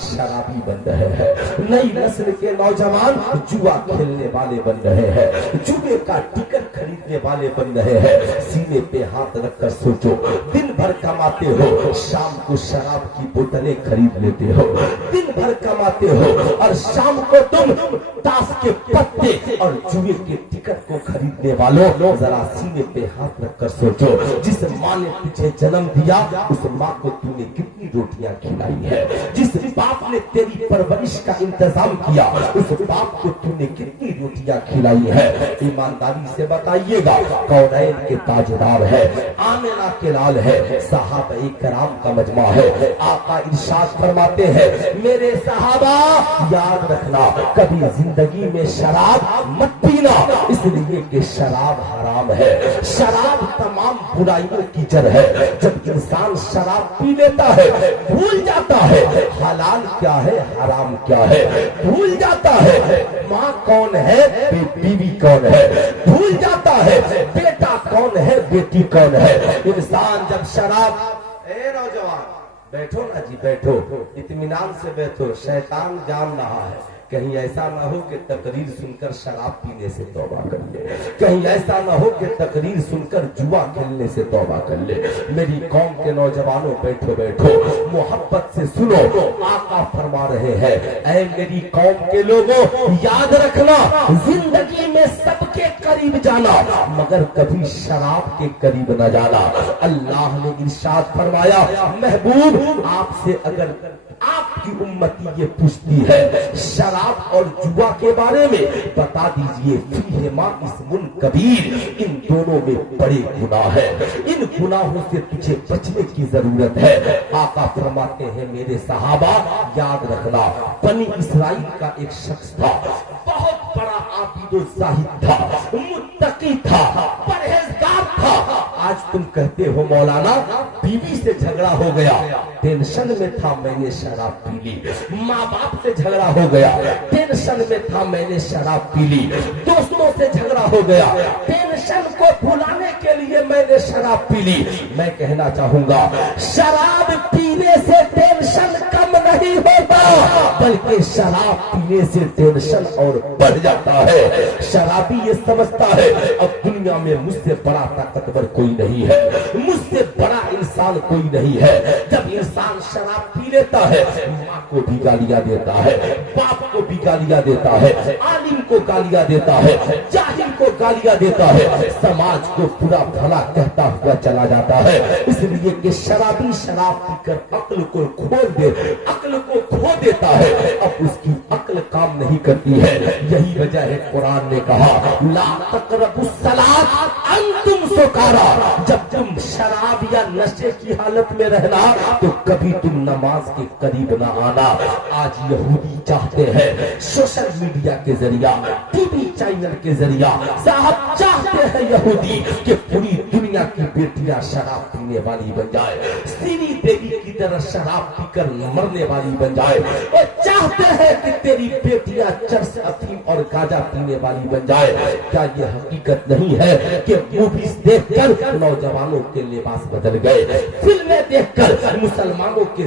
शराबी बन रहे हैं, नई नस्ल के नौजवान जुआ खेलने वाले बन रहे हैं, जुए का टिकट खरीदने वाले बन रहे हैं। सीने पे हाथ रखकर सोचो, दिन भर कमाते हो, शाम को शराब की बोतलें खरीद लेते हो, दिन भर कमाते हो और शाम को तुम ताश के पत्ते और जुए के टिकट को खरीदने वालों, जरा सीने पे हाथ रखकर सोचो, जिस माँ ने तुझे जन्म दिया उस माँ को तूने कितनी रोटियां खिलाई है, जिस बाप ने तेरी परवरिश का इंतजाम किया उस बाप को तूने कितनी रोटियां खिलाई है। ईमानदारी से बताइएगा, कौनैन के ताजदार है, आमिना के लाल है, सहाबा कराम का मजमा है। आका इरशाद फरमाते हैं, मेरे सहाबा याद रखना, कभी जिंदगी में शराब मत पीना, इसलिए कि शराब हराम है, शराब तमाम बुराइयों की जड़ है। जब इंसान शराब पी लेता है भूल जाता है हलाल क्या है हराम क्या है, भूल जाता है माँ कौन है बीवी कौन है, भूल जाता है बेटा कौन है बेटी कौन है। इंसान जब शराब, ए नौजवान बैठो ना जी, बैठो, इत्मीनान से बैठो, शैतान जान रहा है, कहीं ऐसा ना हो कि तकरीर सुनकर शराब पीने से तौबा कर ले, कहीं ऐसा ना हो कि तकरीर सुनकर जुआ खेलने से तौबा कर ले। मेरी कौम के नौजवानों बैठो बैठो, मोहब्बत से सुनो, आका फरमा रहे हैं, ऐ मेरी कौम के लोगों याद रखना, जिंदगी में सबके करीब जाना मगर कभी शराब के करीब न जाना। अल्लाह ने इरशाद फरमाया, महबूब आपसे अगर आपकी उम्मती ये पूछती है शराब और जुआ के बारे में, बता दीजिए फीहिमा इस्मुन कबीर, इन दोनों में बड़े गुनाह है, इन गुनाहों से तुझे बचने की जरूरत है। आका फरमाते हैं, मेरे सहाबा याद रखना, बनी इसराइल का एक शख्स था, बहुत बड़ा आबिद ज़ाहिद था, मुत्तकी था, परहेजगार था। आज तुम कहते हो मौलाना बीवी से झगड़ा हो गया, टेंशन में था मैंने शराब पी ली, माँ बाप से झगड़ा हो गया, टेंशन में था मैंने शराब पी ली, दोस्तों से झगड़ा हो गया, टेंशन को भुलाने के लिए मैंने शराब पी ली। मैं कहना चाहूंगा, शराब पीने से टेंशन कम नहीं होता, बल्कि शराब पीने से टेंशन और बढ़ जाता है। शराबी ये समझता है अब दुनिया में मुझसे बड़ा ताकतवर कोई नहीं है, मुझसे बड़ा इंसान कोई नहीं है। जब इंसान शराब पी लेता है माँ को भी गालियां देता है, बाप को भी गालियां देता है, आलिम को गालियां देता है, जाहिल को गालियां देता है, समाज को पूरा भला कहता हुआ चला जाता है। इसलिए कि शराबी शराब पीकर अक्ल को अक्ल को खो देता है, अब उसकी अक्ल काम नहीं करती है। यही वजह है कुरान ने कहा, ला तक़रबुस सलात अंतुम सुकारा, जब तुम शराब या नशे की हालत में रहना तो कभी तुम नमाज के करीब ना आना। आज यहूदी चाहते हैं सोशल मीडिया के जरिया, टीवी चैनल के जरिया, साहब चाहते हैं यहूदी कि पूरी दुनिया की बेटियां शराब पीने वाली बन जाए, श्री देवी की तरह शराब पीकर मरने वाली बन जाए। वो चाहते हैं कि तेरी बेटियां चरस अफीम और गांजा पीने वाली बन जाए। क्या ये हकीकत नहीं है कि मूवीज देखकर नौजवानों के लिबास बदल गए, फिल्में देखकर मुसलमानों के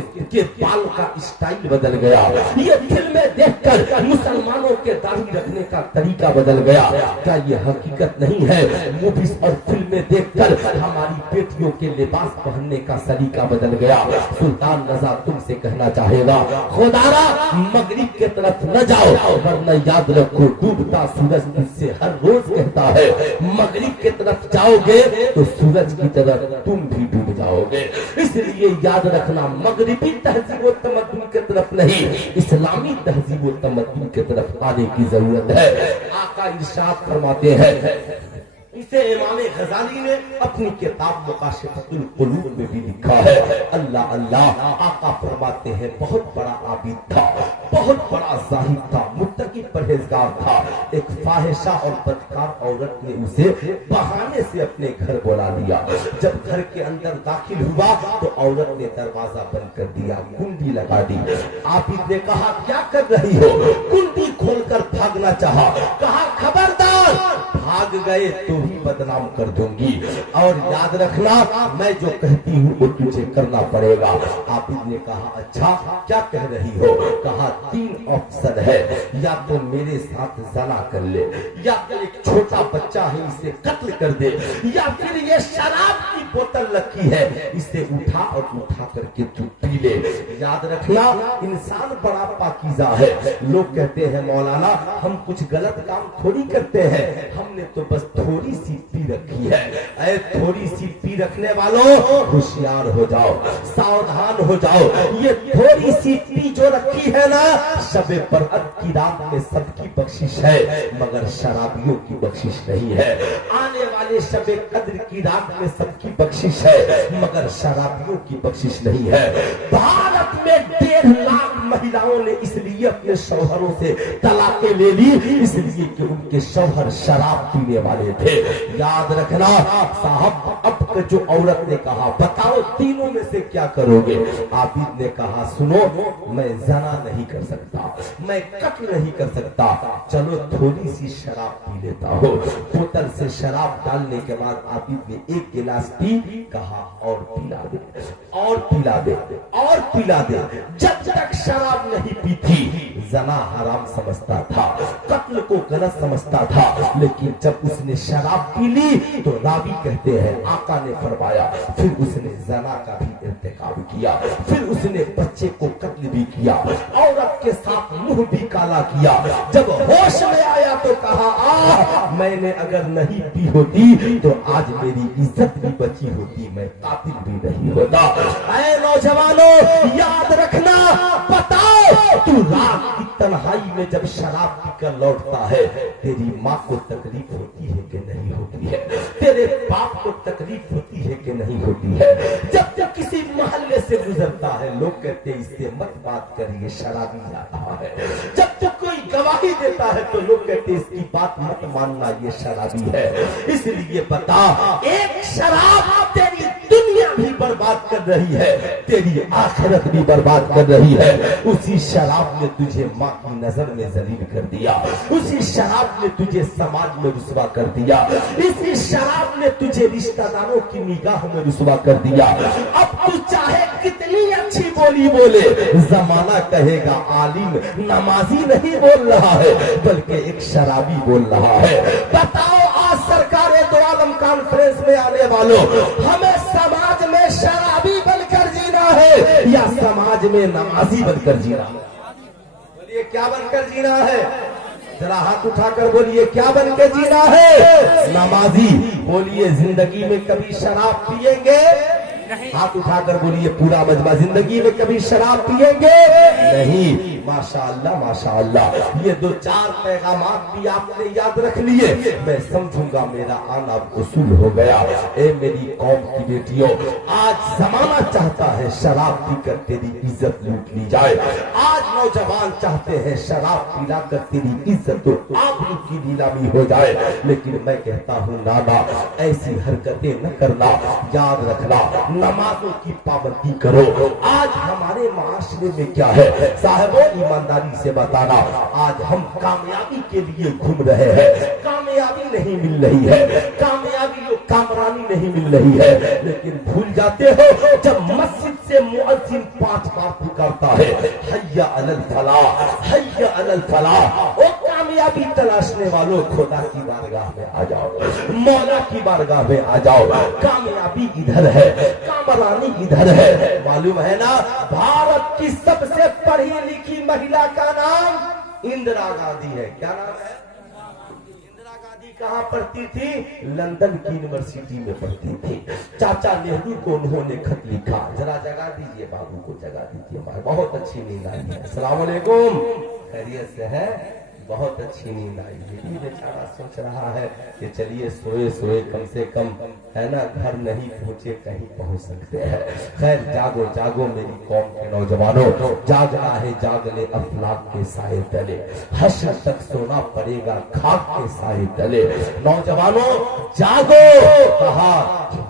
बाल का स्टाइल बदल गया, ये फिल्में देखकर मुसलमानों के दाढ़ी रखने का तरीका बदल गया। क्या ये हकीकत नहीं है मूवीज और फिल्में देखकर हमारी बेटियों के लिबास पहनने का सलीका बदल गया। सुल्तान रजा तुमसे कहना चाहेगा, खुदारा मगरिब के तरफ न जाओ, वरना याद रखो डूबता सूरज तुझसे हर रोज कहता है, मगरिब के तरफ जाओगे तो सूरज की तरफ तुम भी डूब जाओगे। इसलिए याद रखना, मगरिबी तहजीब व तमद्दुन की तरफ नहीं, इस्लामी तहजीब व तमद्दुन की तरफ आने की जरूरत है। आका इरशाद फरमाते हैं, इसे इमाम गजाली ने अपनी किताब मुकाशिफतुल कुलूब में भी लिखा है। अल्लाह अल्लाह, आका फरमाते हैं, बहुत बड़ा आबिद था, बहुत बड़ा ज़ाहिद था, मुत्तकी परहेजगार था। एक फाहिशा और बदकार औरत ने उसे बहाने से अपने घर बुला लिया। जब घर के अंदर दाखिल हुआ तो औरत ने दरवाजा बंद कर दिया, कुंडी लगा दी। आबिद ने कहा, क्या कर रही हो? कुंडी खोलकर भागना चाहा, कहा खबरदार, भाग भाग गए तो भी बदनाम कर दूंगी, और याद रखना मैं जो कहती हूँ वो तुझे करना पड़ेगा। आबिद ने कहा अच्छा क्या कह रही हो? कहा 3 ऑप्शन है, या तो मेरे साथ जना कर ले, या फिर एक छोटा बच्चा है इसे कत्ल कर दे, या फिर ये शराब की बोतल रखी है इसे उठा और उठा करके तू पी ले। याद रखना इंसान बड़ा पाकीज़ा है। लोग कहते हैं मौलाना हम कुछ गलत काम थोड़ी करते हैं, हमने तो बस थोड़ी सी पी रखी है। ऐ थोड़ी सी पी रखने वालों होशियार हो जाओ, सावधान हो जाओ। ये थोड़ी सी पी जो रखी है ना, शबे बरअत की रात में सबकी बख्शिश है मगर शराबियों की बख्शिश नहीं है। आने वाले शबे कद्र की रात में सबकी बख्शिश है मगर शराबियों की बख्शिश नहीं है। भारत में 1.5 लाख महिलाओं ने इसलिए अपने शौहरों से तलाकें ले ली इसलिए कि उनके शौहर शराब पीने वाले थे। याद रखना साहब, अब जो औरत ने कहा बताओ तीनों में से क्या करोगे? आबिद ने कहा सुनो, मैं जना नहीं कर सकता, मैं कत्ल नहीं कर सकता, चलो थोड़ी सी शराब पी लेता हूँ। बोतल से शराब डालने के बाद आबिद ने 1 गिलास पी, कहा और पिला दे, और पिला दे, और पिला दे। जब तक शराब नहीं पी थी जना हराम समझता था, कत्ल को गलत समझता था, लेकिन जब उसने शराब पी ली तो रावी कहते हैं आका ने फरमाया फिर उसने जना का भी इर्तिकाब किया, फिर उसने बच्चे को कत्ल भी किया, औरत के साथ मुंह भी काला किया। जब होश में आया तो कहा मैंने अगर नहीं पी होती तो आज मेरी इज्जत भी बची होती, मैं कातिल भी नहीं होता। ऐ नौजवानों याद रखना, बताओ तू रात की तन्हाई में जब शराब पीकर लौटता है तेरी माँ को तकलीफ होती है कि नहीं होती है? तेरे बाप को तकलीफ होती है कि नहीं होती है? जब तक किसी मोहल्ले से गुजरता है लोग कहते हैं इससे मत बात करिए शराबी जा रहा है। जब तक कोई गवाही देता है तो लोग कहते हैं इसकी बात मत मानना ये शराबी है। इसलिए बता, एक शराब तेरी दुनिया भी बर्बाद कर रही है, तेरी आखिरत भी बर्बाद कर रही है। उसी शराब ने तुझे माँ की नजर में जलील कर दिया, उसी शराब ने तुझे समाज में रुसवा कर दिया, इसी शराब ने तुझे रिश्तेदारों की निगाह में रुसवा कर दिया। अब तू चाहे कितनी अच्छी बोली बोले, जमाना कहेगा आलिम नमाजी नहीं बोल रहा है बल्कि एक शराबी बोल रहा है। बताओ आज सरकारें दो आलम कॉन्फ्रेंस में आने वालों, हमें समाज में शराबी बनकर जीना है या समाज में नमाजी बनकर जीना है? बोलिए क्या बनकर जीना है? जरा हाथ उठाकर बोलिए क्या बनकर जीना है? नमाजी। बोलिए जिंदगी में कभी शराब पिएंगे? हाथ उठाकर बोलिए पूरा मजमा, जिंदगी में कभी शराब पिएंगे? नहीं। माशाअल्लाह माशाअल्लाह, ये 2-4 पैगामात भी आपने याद रख लिए, मैं समझूंगा मेरा आना वसूल हो गया। ए मेरी कौम की बेटियों, आज जमाना चाहता है शराब पीकर तेरी इज्जत लूट ली जाए। आज नौजवान चाहते हैं शराब पिलाकर तेरी इज्जत तो आबरू की नीलामी हो जाए, लेकिन मैं कहता हूँ नाना ऐसी हरकतें न करना। याद रखना, नमाजों की पाबंदी करो। आज हमारे माशरे में क्या है साहबों, ईमानदारी से बताना, आज हम कामयाबी के लिए घूम रहे हैं, कामयाबी नहीं मिल रही है, कामयाबी कामरानी नहीं मिल रही है, लेकिन भूल जाते हो जब मस्जिद से मुअज्जिन 5 बार पुकारता है हय्या अलल फलाह, हय्या अलल फलाह, ओ कामयाबी तलाशने वालों खुदा की बारगाह में आ जाओ, मौला की बारगाह में आ जाओ। कामयाबी इधर है, कामरानी इधर है। मालूम है ना, भारत की सबसे पढ़ी लिखी महिला का नाम इंदिरा गांधी है। क्या नाम है? इंदिरा गांधी कहाँ पढ़ती थी? लंदन की यूनिवर्सिटी में पढ़ती थी। चाचा नेहरू को उन्होंने खत लिखा, जरा जगा दीजिए बाबू को, जगा दीजिए, बहुत अच्छी नींद आई है। अस्सलाम वालेकुम, खैरियत से है? बहुत अच्छी नींद आई। ये बेचारा सोच रहा है कि चलिए सोए सोए कम से कम है ना, घर नहीं पहुंचे कहीं पहुंच सकते हैं। खैर जागो जागो मेरी कौम के नौजवानों, जागना है जागने अफलाक के साए तले, हश्र तक सोना पड़ेगा खाक के साए तले। नौजवानों जागो।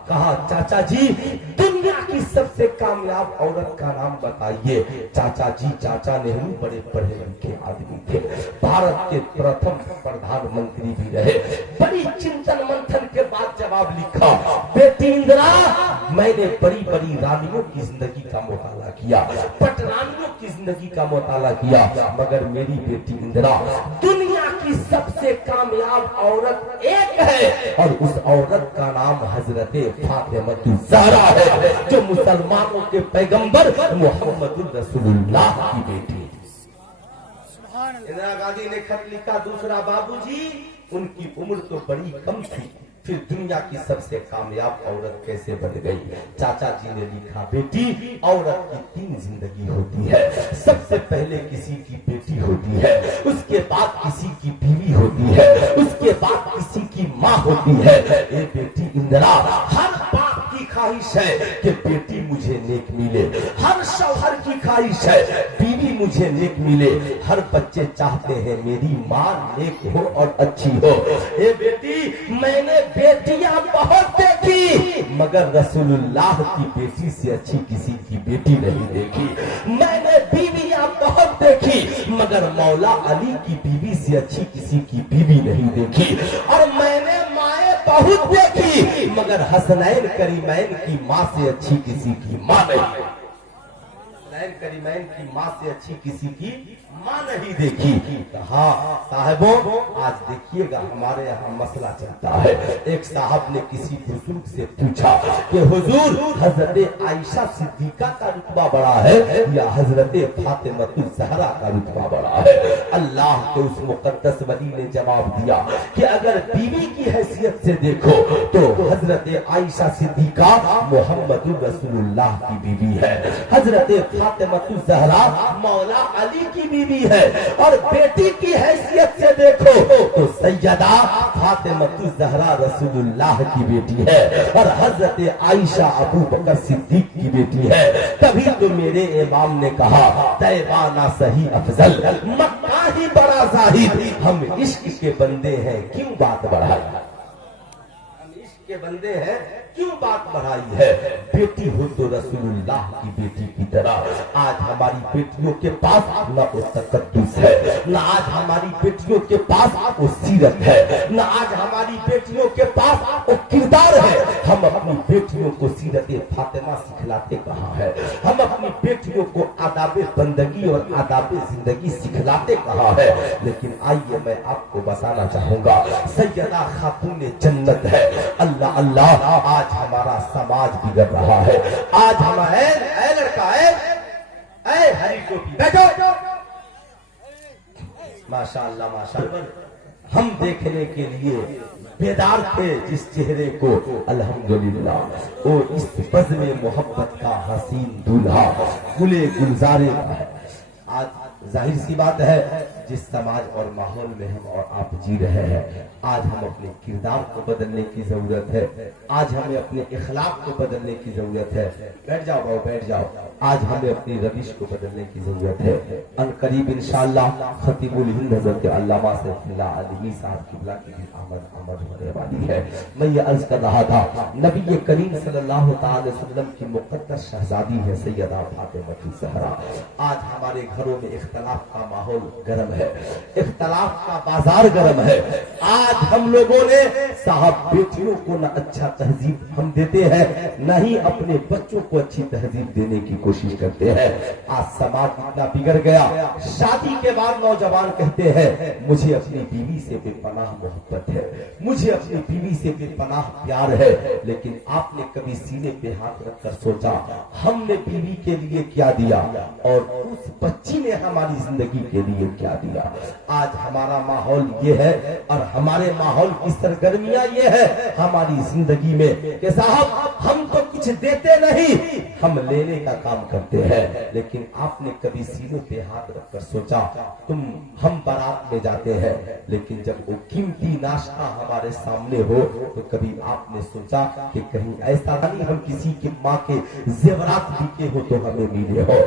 कहा चाचा जी दुनिया की سب سے کامیاب عورت کا نام بتائیے. چاچا جی چاچا نہرو بڑے پڑھے لکھے آدمی تھے, بھارت کے پرتھم پردھان منتری بھی رہے. بڑی چنتن منتھن کے بعد جواب لکھا, بیٹی اندرا میں نے بڑی بڑی رانیوں کی زندگی کا مطالعہ کیا, پٹرانیوں کی زندگی کا مطالعہ کیا, مگر میری بیٹی اندرا دنیا کی سب سے کامیاب عورت ایک ہے, اور اس عورت کا نام حضرت فاطمہ الزہرا ہے, جو مسلمانوں کے پیغمبر محمد الرسول اللہ کی بیٹی. اندرا گاندھی نے خط لکھا, دوسرا بابو جی ان کی عمر تو بڑی کم تھی, پھر دنیا کی سب سے کامیاب عورت کیسے بن گئی؟ چاچا جی نے لکھا, بیٹی عورت کی 3 زندگی ہوتی ہے. سب سے پہلے کسی کی بیٹی ہوتی ہے, اس کے بعد کسی کی بیوی ہوتی ہے, اس کے بعد کسی کی ماں ہوتی ہے. اے بیٹی اندرا, ہر باپ کی خواہش ہے کہ بیٹی مجھے نیک ملے, ہر شوہر کی خواہش ہے بیوی مجھے نیک ملے, ہر بچے چاہتے ہیں میری ماں نیک ہو اور اچھی ہو. اے بیٹی, میں نے بیٹیاں بہت دیکھی, مگر رسول اللہ کی بیٹی سے اچھی کسی کی بیٹی نہیں دیکھی. میں نے بیویاں بہت دیکھی, مگر مولا علی کی بیوی سے اچھی کسی کی بیوی نہیں دیکھی. اور میں نے مائیں بہت دیکھی, مگر حسنین کریمین کی ماں سے اچھی کسی کی ماں نہیں. حسنین کریمین کی ماں سے اچھی کسی کی ماں نہیں دیکھی. ہاں صاحبوں, آج دیکھیے گا ہمارے یہاں مسئلہ چلتا ہے. ایک صاحب نے کسی بزرگ سے پوچھا کہ حضور, حضرت عائشہ صدیقہ کا رتبہ بڑا ہے یا حضرت فاطمہ الزہرا کا رتبہ بڑا ہے؟ اللہ کے اس مقدس ولی نے جواب دیا کہ اگر بیوی کی حیثیت سے دیکھو تو حضرت عائشہ صدیقہ محمد رسول اللہ کی بیوی ہے, حضرت فاطمہ الزہرا مولا علی کی بیوی ہے, اور بیٹی کی حیثیت سے دیکھو تو سیدہ فاطمہ الزہرا رسول اللہ کی بیٹی ہے, اور حضرت عائشہ ابو بکر صدیق کی بیٹی ہے. تبھی تو میرے امام نے کہا, طیبہ نہ صحیح افضل, مکہ ہی بڑا زاہد, ہم عشق کے بندے ہیں کیوں بات بڑھائی, ہم عشق کے بندے ہیں کیوں بات بڑھائی ہے. بیٹی ہو تو رسول اللہ کی بیٹی کی طرح. آج ہماری بیٹیوں کے پاس نہ وہ تقدس ہے, نہ آج ہماری بیٹیوں کے پاس وہ سیرت ہے, نہ آج ہماری بیٹیوں کے پاس وہ کردار ہے. ہم اپنی بیٹیوں کو سیرت فاطمہ سکھلاتے کہاں ہے, ہم اپنی بیٹیوں کو آداب بندگی اور آداب زندگی سکھلاتے کہاں ہے. لیکن آئیے میں آپ کو بتانا چاہوں گا, سیدہ خاتون جنت ہے. اللہ اللہ, آج ہمارا سماج بگڑ رہا ہے. آج ہمارا اے لڑکا, اے ہری ٹوپی, بیٹھو. ماشاءاللہ ماشاءاللہ, ہم دیکھنے کے لیے بیدار تھے جس چہرے کو الحمدللہ وہ اس بزم محبت کا حسین دولہا گلے گلزارے کا ہے. آج ظاہر سی بات ہے, جس سماج اور ماحول میں ہم اور آپ جی رہے ہیں, آج ہم اپنے کردار کو بدلنے کی ضرورت ہے, آج ہمیں اپنے اخلاق کو بدلنے کی ضرورت ہے. بیٹھ جاؤ باؤ, بیٹھ جاؤ. آج ہمیں اپنی روش کو بدلنے کی ضرورت ہے. ان قریب انشاءاللہ خطیب الہند حضرت علامہ سیف اللہ علیمی صاحب قبلہ کی بھی آمد ہونے والی ہے. میں یہ عرض کر رہا تھا, نبی کریم صلی اللہ تعالی وسلم کی مقدس شہزادی ہے سیدہ فاطمہ الزہرا. آج ہمارے گھروں میں اختلاف کا ماحول گرم ہے, اختلاف کا بازار گرم ہے. آج ہم لوگوں نے صاحب بیٹیوں کو نہ اچھا تہذیب ہم دیتے ہیں, نہ ہی اپنے بچوں کو اچھی تہذیب دینے کی کوشش کرتے ہیں. آج سماج اتنا بگڑ گیا, شادی کے بعد نوجوان کہتے ہیں مجھے اپنی بیوی سے بے پناہ محبت ہے, مجھے اپنی بیوی سے بے پناہ پیار ہے. لیکن آپ نے کبھی سینے پہ ہاتھ رکھ کر سوچا ہم نے بیوی کے لیے کیا دیا اور اس بچی نے ہماری زندگی کے لیے کیا دیا؟ آج ہمارا ماحول یہ ہے اور ہمارے ماحول کی سرگرمیاں یہ ہے ہماری زندگی میں کہ صاحب ہم تو کچھ دیتے نہیں, ہم لینے کا کام کرتے ہیں. لیکن آپ نے کبھی سینے پہ ہاتھ رکھ کر سوچا ہم بارات میں جاتے ہیں, لیکن جب وہ قیمتی ناشتہ ہمارے سامنے ہو تو کبھی آپ نے سوچا کہ کہیں ایسا نہیں ہم کسی کی ماں کے زیورات بکے ہو تو ہمیں ملے ہو.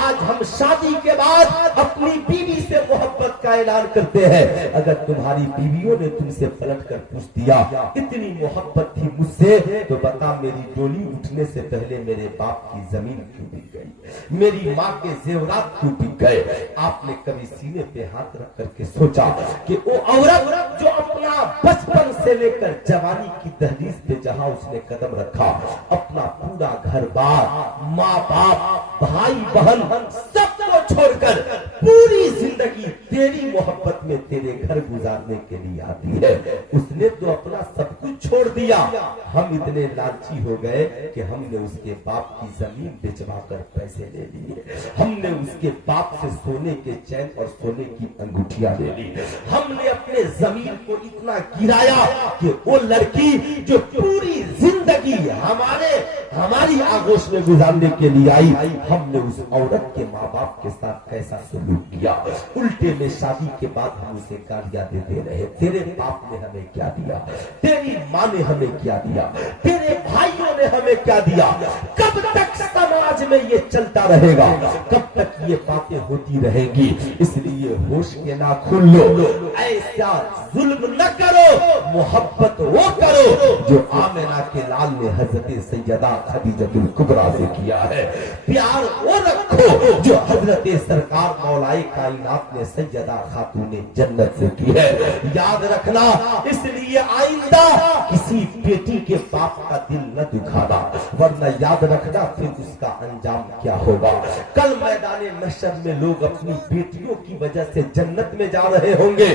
آج ہم شادی کے بعد اپنی بیوی سے محبت کا اعلان کرتے ہیں. اگر تمہاری بیویوں نے تم سے پلٹ کر پوچھ دیا اتنی محبت تھی مجھ سے تو بتا میری ڈولی उठने से पहले मेरे बाप की जमीन क्यों बिक गई, मेरी माँ के जेवरात क्यों बिक गए। आपने कभी सीने पे हाथ रख करके सोचा कि वो औरत जो अपना बचपन से लेकर जवानी की दहलीज पे जहां उसने कदम रखा, अपना पूरा घर बार, माँ बाप, भाई बहन सबको छोड़कर पूरी जिंदगी तेरी मोहब्बत में तेरे घर गुजारने के लिए आती है, उसने तो अपना सब कुछ छोड़ दिया। हम इतने लालची हो गए कि हमने उसके बाप की जमीन बेचवा कर पैसे ले लिए, हमने उसके बाप से सोने के चैन और सोने की अंगूठियां ले ली, हमने अपने जमीन को इतना गिराया कि वो लड़की जो पूरी जिंदगी हमारी आगोश में गुजारने के लिए आई, हमने उस औरत के माँ बाप के साथ कैसा सलूक किया। उल्टे में शादी के बाद हम उसे गालियां देते रहे, तेरे बाप ने हमें क्या दिया, तेरी माँ ने हमें क्या दिया, तेरे भाइयों ने हमें क्या दिया। कब तक समाज में ये चलता रहेगा, कब तक ये बातें होती रहेंगी। इसलिए होश के नाखून लो, ऐसा जुल्म न करो, मोहब्बत वो करो जो आमिना के लाल ने हजरत सैयदा खदीजतुल कुबरा से किया है। प्यार वो रखो जो हजरत सरकार मौलाए कायनात ने सैयदा खातूने जन्नत से की है। याद रखना, इसलिए आइंदा किसी बेटी के बाप का दिल न दुखाना, वरना याद रखना फिर उसका अंजाम क्या होगा। कल मैदाने महशर में लोग अपनी बेटियों की वजह से जन्नत में जा रहे होंगे,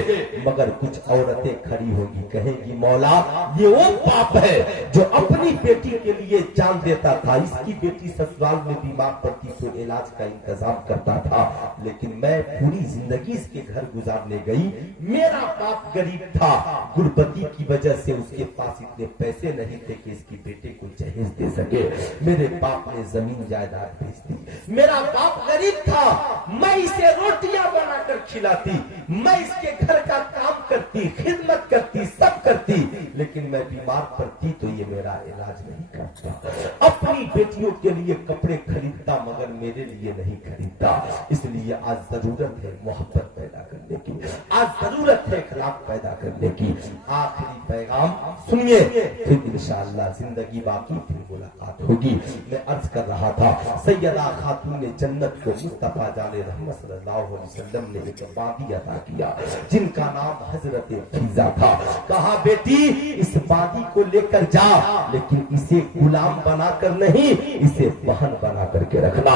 मगर कुछ औरतें खड़ी होंगी, कहेंगी मौला ये वो बाप है जो अपनी बेटी के लिए जान देता था, इसकी बेटी ससुराल में बीमार पड़ती तो इलाज का इंतजाम करता था, लेकिन मैं पूरी जिंदगी इसके घर गुजारने गई, मेरा बाप गरीब था, गुरबती की वजह से उसके पास इतने पैसे नहीं थे कि इसकी बेटे को जहेज दे सके, मेरे बाप ने जमीन जायदाद बेच दी। मेरा बाप गरीब था, मैं इसे रोटियां बनाकर खिलाती, मैं इसके घर का काम करती, खिदमत करती, सब करती, लेकिन मैं बीमार पड़ती तो ये मेरा इलाज नहीं करता। अपनी बेटियों के लिए कपड़े खरीदता मगर मेरे लिए नहीं खरीदता। इसलिए आज जरूरत है मोहब्बत पैदा करने की, आज जरूरत है इखलाक पैदा करने की। आखिरी पैगाम सुनिए, फिर इंशाअल्लाह जिंदगी बाकी, फिर मुलाकात होगी। मैं अर्ज कर रहा था, सैयदा खातून जन्नत को मुस्तफा जाने रहमत सल्लल्लाहु अलैहि वसल्लम ने एक वादी अता किया जिनका नाम हजरत फीजा था। कहा बेटी इस वादी को लेकर जा, लेकिन इसे गुलाम बनाकर नहीं, इसे बहन बना करके रखना।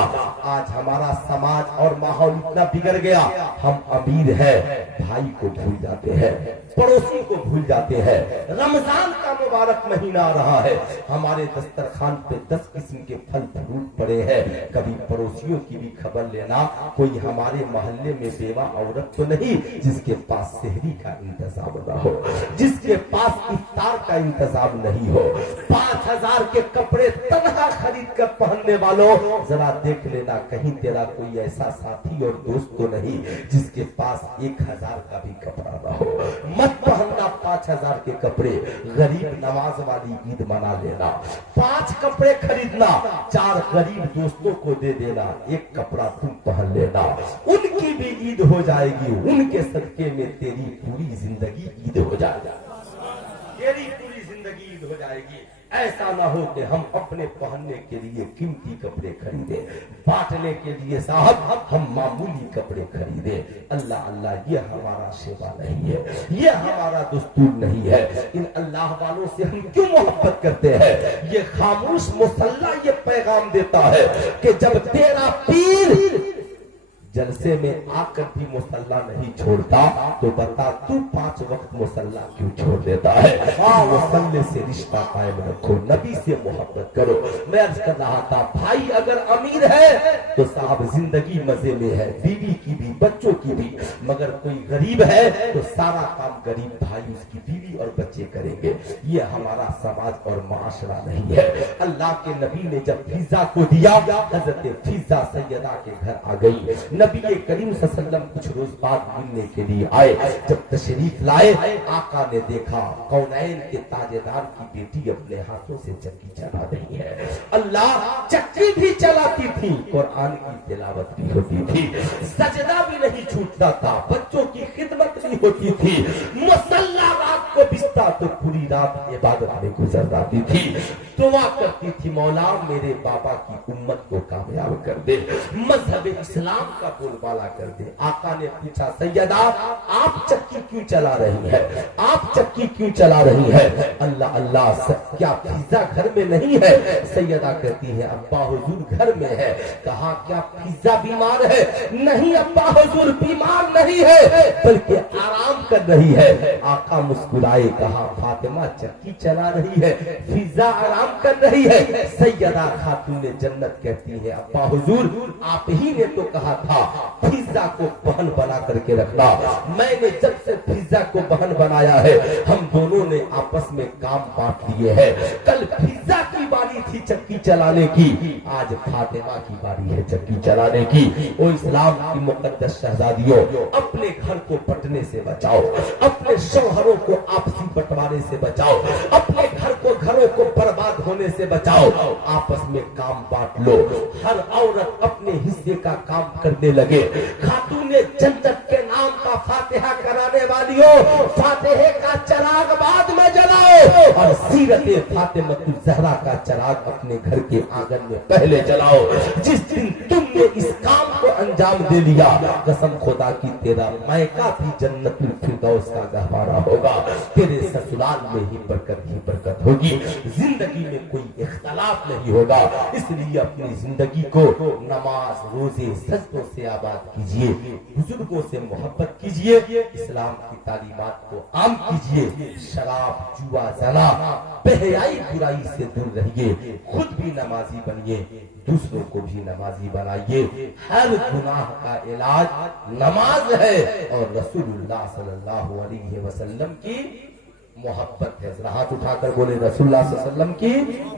आज हमारा समाज और माहौल इतना बिगड़ गया, हम अमीर है भाई को भूल जाते हैं, पड़ोसी को भूल जाते हैं। रमजान का मुबारक महीना आ रहा है, हमारे दस्तरखान पे 10 किस्म के फल फ्रूट पड़े हैं। कभी पड़ोसियों की भी खबर लेना, कोई हमारे मोहल्ले में बेवा औरत तो नहीं जिसके पास सहरी का इंतजाम न हो, जिसके पास इफ्तार का इंतजाम नहीं हो। 5000 के कपड़े तनहा खरीद कर पहनने वालों, जरा देख लेना कहीं तेरा कोई ऐसा साथी और दोस्त तो नहीं जिसके पास 1000 का भी कपड़ा न हो। मत पहनना 5000 के कपड़े, गरीब नमाज वाली ईद मना लेना। 5 कपड़े खरीदना, 4 गरीब दोस्तों को दे देना, 1 कपड़ा तुम पहन लेना, उनकी भी ईद हो जाएगी, उनके सदके में तेरी पूरी जिंदगी ईद हो जाएगी, तेरी पूरी जिंदगी ईद हो जाएगी। ऐसा ना हो कि हम अपने पहनने के लिए कीमती कपड़े खरीदे, बांटने के लिए साहब हम मामूली कपड़े खरीदे। अल्लाह अल्लाह, ये हमारा सेवा नहीं है, ये हमारा दस्तूर नहीं है। इन अल्लाह वालों से हम क्यों मोहब्बत करते हैं? ये खामोश मुसल्ला ये पैगाम देता है कि जब तेरा पीर जलसे में आकर भी मुसल्ला नहीं छोड़ता तो बता तू 5 वक्त मुसल्ला क्यों छोड़ देता है? मुसल्ले से रिश्ता कायम रखो, नबी से मोहब्बत करो। मैं अर्ज कर रहा था, भाई अगर अमीर है तो साहब जिंदगी मजे में है, बीवी की भी बच्चों की भी, मगर कोई गरीब है तो सारा काम गरीब भाई उसकी बीवी और बच्चे करेंगे। ये हमारा समाज और माशरा नहीं है। अल्लाह के नबी ने जब फीजा को दिया, हजरत फीजा सैयदा के घर आ गई। नबी करीम सल्लल्लाहु अलैहि वसल्लम कुछ रोज बाद मिलने के लिए आए। जब तशरीफ लाए, आका ने देखा कौनैन के ताजेदार की बेटी अपने हाथों से चक्की चला रही है। अल्लाह चक्की भी चलाती थी, कुरान की तिलावत भी होती थी, सजदा भी नहीं छूटता था, बच्चों की खिदमत भी होती थी, मुसल्ला रात को बिस्तर होता तो पूरी रात इबादत में गुजर जाती थी। दुआ करती थी मौला मेरे बाबा की उम्मत को कामयाब कर दे, मजहब इस्लाम का बोलबाला कर दे। आका ने पूछा सैयदा आप चक्की क्यों चला रही है, आप चक्की क्यों चला रही है? अल्लाह अल्लाह क्या पिज्जा घर में नहीं है? सैयदा कहती है अब्बा हुजूर घर में है। कहा क्या पिज्जा बीमार है? नहीं अब्बा हुजूर बीमार नहीं है बल्कि आराम कर रही है। आका मुस्कुराए कहा फातिमा चक्की चला रही है, पिज्जा आराम कर रही है। सैयदा खातूने जन्नत कहती है अब्बा हुजूर आप ही ने तो कहा था पिज्जा को बहन बना करके रखना। मैंने जब से पिज्जा को बहन बनाया है हम दोनों ने आपस में काम बांट लिए हैं। कल पिज्जा की बारी थी चक्की चलाने की, आज फातिमा की बारी है चक्की चलाने की। ओ इस्लाम की मुकद्दस शहजादियों, अपने घर को बंटने से बचाओ, अपने शौहरों को आपसी बंटवारे से बचाओ, अपने घरों को बर्बाद होने से बचाओ। आपस में काम बांट लो, हर औरत अपने हिस्से का काम करने लगे। खातूने जन्नत के नाम का फातिहा कराने वाली हो, फातिहे का चराग बाद में जलाओ और सीरते फातिमतुल ज़हरा का चराग अपने घर के आंगन में पहले जलाओ। जिस दिन तुमने इस काम को अंजाम दे लिया कसम खुदा की तेरा मायका भी जन्नतुल फिरदौस का गहवारा होगा। तेरे ससुराल में ही बरकत होगी, जिंदगी में कोई इख्तलाफ नहीं होगा। इसलिए अपनी जिंदगी को नमाज रोजे सजदों से आबाद कीजिए, बुजुर्गों से मोहब्बत कीजिए, इस्लाम की तालीमात को आम कीजिए। शराब जुआ जना बेहयाई बुराई से दूर रहिए, खुद भी नमाजी बनिए, दूसरों को भी नमाजी बनाइए। हर गुनाह का इलाज नमाज है और रसूलुल्लाह सल्लल्लाहु अलैहि वसल्लम की मोहब्बत है। जरा हाथ उठाकर बोले रसूलुल्लाह सल्लल्लाहु अलैहि वसल्लम की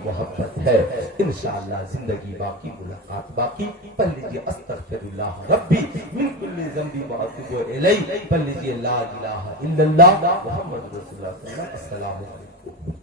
मोहब्बत है। इंशाअल्लाह जिंदगी बाकी, मुलाकात बाकी। पढ़ लीजिए अस्तगफिरुल्लाह रब्बी मिन कुल्ली ज़ंबी व अतूबु इलैहि। पढ़ लीजिए ला इलाहा इल्लल्लाह मुहम्मद रसूलुल्लाह सल्लल्लाहु अलैहि वसल्लम। अस्सलामु अलैकुम।